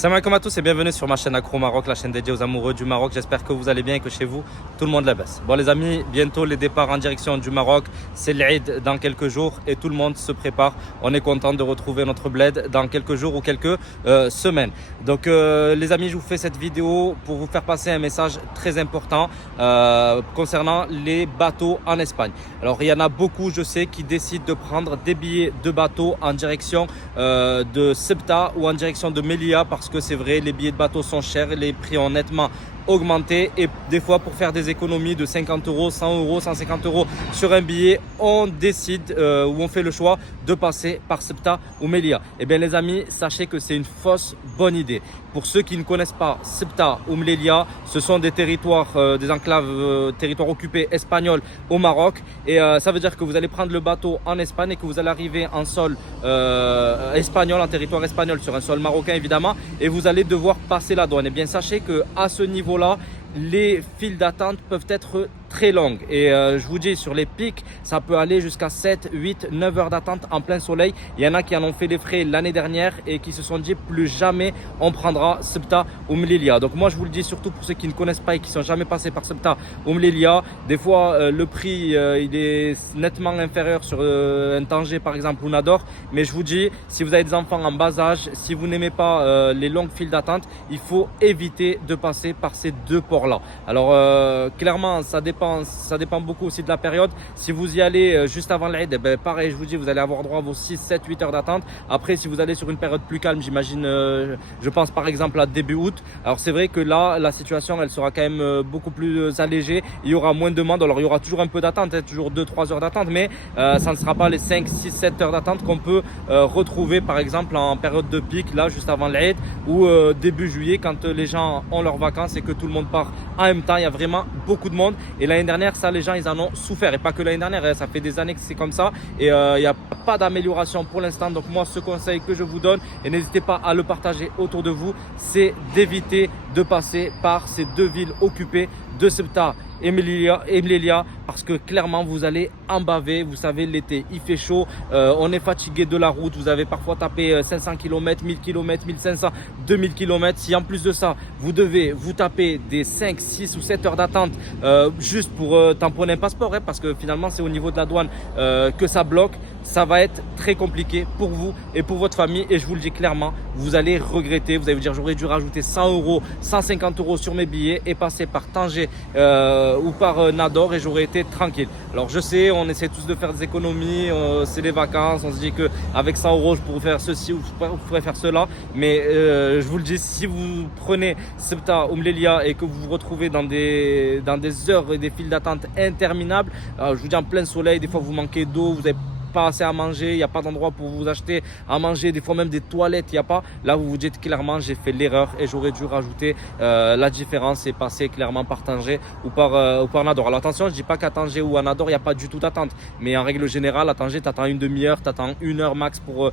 Salam alaikum à tous et bienvenue sur ma chaîne Accro Maroc, la chaîne dédiée aux amoureux du Maroc. J'espère que vous allez bien et que chez vous, tout le monde la baisse. Bon les amis, bientôt les départs en direction du Maroc. C'est l'Eid dans quelques jours et tout le monde se prépare. On est content de retrouver notre bled dans quelques jours ou quelques semaines. Donc les amis, je vous fais cette vidéo pour vous faire passer un message très important concernant les bateaux en Espagne. Alors il y en a beaucoup, je sais, qui décident de prendre des billets de bateau en direction de Ceuta ou en direction de Melilla parce que c'est vrai, les billets de bateau sont chers, les prix ont nettement augmenté et des fois pour faire des économies de 50 euros, 100 euros, 150 euros sur un billet, on décide ou on fait le choix de passer par Ceuta ou Melilla. Eh bien les amis, sachez que c'est une fausse bonne idée. Pour ceux qui ne connaissent pas Ceuta ou Melilla, ce sont des territoires, des enclaves, territoires occupés espagnols au Maroc et ça veut dire que vous allez prendre le bateau en Espagne et que vous allez arriver en sol espagnol, en territoire espagnol sur un sol marocain évidemment, et vous allez devoir passer la douane. Et bien sachez que à ce niveau-là, les files d'attente peuvent être très longues et je vous dis, sur les pics ça peut aller jusqu'à 7, 8, 9 heures d'attente en plein soleil. Il y en a qui en ont fait les frais l'année dernière et qui se sont dit plus jamais on prendra Ceuta ou Melilla. Donc moi je vous le dis surtout pour ceux qui ne connaissent pas et qui sont jamais passés par Ceuta ou Melilla, des fois le prix il est nettement inférieur sur un Tanger par exemple ou Nador, mais je vous dis, si vous avez des enfants en bas âge, si vous n'aimez pas les longues files d'attente, il faut éviter de passer par ces deux ports là. Alors clairement ça dépend beaucoup aussi de la période. Si vous y allez juste avant l'Eid, ben pareil, je vous dis, vous allez avoir droit à vos 6, 7, 8 heures d'attente. Après, si vous allez sur une période plus calme, j'imagine, je pense par exemple à début août. Alors c'est vrai que là, la situation, elle sera quand même beaucoup plus allégée. Il y aura moins de demandes. Alors il y aura toujours un peu d'attente, hein, toujours 2-3 heures d'attente, mais ça ne sera pas les 5, 6, 7 heures d'attente qu'on peut retrouver par exemple en période de pic, là juste avant l'Eid ou début juillet, quand les gens ont leurs vacances et que tout le monde part en même temps. Il y a vraiment beaucoup de monde. Et l'année dernière, ça, les gens, ils en ont souffert. Et pas que l'année dernière, ça fait des années que c'est comme ça. Et il n'y a pas d'amélioration pour l'instant. Donc moi, ce conseil que je vous donne, et n'hésitez pas à le partager autour de vous, c'est d'éviter de passer par ces deux villes occupées de Ceuta et Melilla, parce que clairement vous allez en baver. Vous savez, l'été il fait chaud, on est fatigué de la route, vous avez parfois tapé 500 km, 1000 km, 1500, 2000 km. Si en plus de ça vous devez vous taper des 5, 6 ou 7 heures d'attente juste pour tamponner un passeport, hein, parce que finalement c'est au niveau de la douane que ça bloque, ça va être très compliqué pour vous et pour votre famille. Et je vous le dis clairement, vous allez regretter. Vous allez vous dire, j'aurais dû rajouter 100 euros, 150 euros sur mes billets et passer par Tanger ou par Nador et j'aurais été tranquille. Alors je sais, on essaie tous de faire des économies, c'est les vacances, on se dit que avec 100 euros je pourrais faire ceci ou je pourrais faire cela, mais je vous le dis, si vous prenez Ceuta ou Melilla et que vous vous retrouvez dans des heures et des files d'attente interminables, je vous dis en plein soleil, des fois vous manquez d'eau, vous avez pas assez à manger, il n'y a pas d'endroit pour vous acheter à manger, des fois même des toilettes, il n'y a pas. Là vous vous dites clairement, j'ai fait l'erreur et j'aurais dû rajouter la différence et passer clairement par Tanger ou par Nador. Alors attention, je dis pas qu'à Tanger ou à Nador il n'y a pas du tout d'attente, mais en règle générale à Tanger tu attends une demi-heure, tu attends 1 heure max pour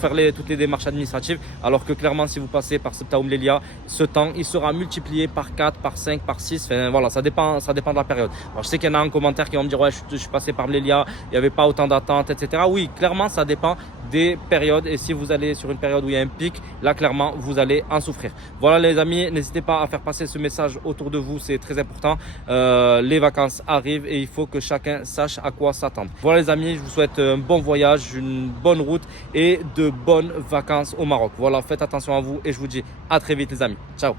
faire toutes les démarches administratives, alors que clairement si vous passez par Ceuta ou Melilla, ce temps il sera multiplié par 4, par 5, par 6, enfin, voilà, ça dépend de la période. Alors je sais qu'il y en a en commentaire qui vont me dire, ouais, je suis passé par Melilla, il y avait pas autant d'attente, etc. Oui, clairement ça dépend des périodes, et si vous allez sur une période où il y a un pic, là clairement vous allez en souffrir. Voilà les amis, n'hésitez pas à faire passer ce message autour de vous, c'est très important. Les vacances arrivent et il faut que chacun sache à quoi s'attendre. Voilà les amis, je vous souhaite un bon voyage, une bonne route et de bonnes vacances au Maroc. Voilà, faites attention à vous et je vous dis à très vite les amis. Ciao.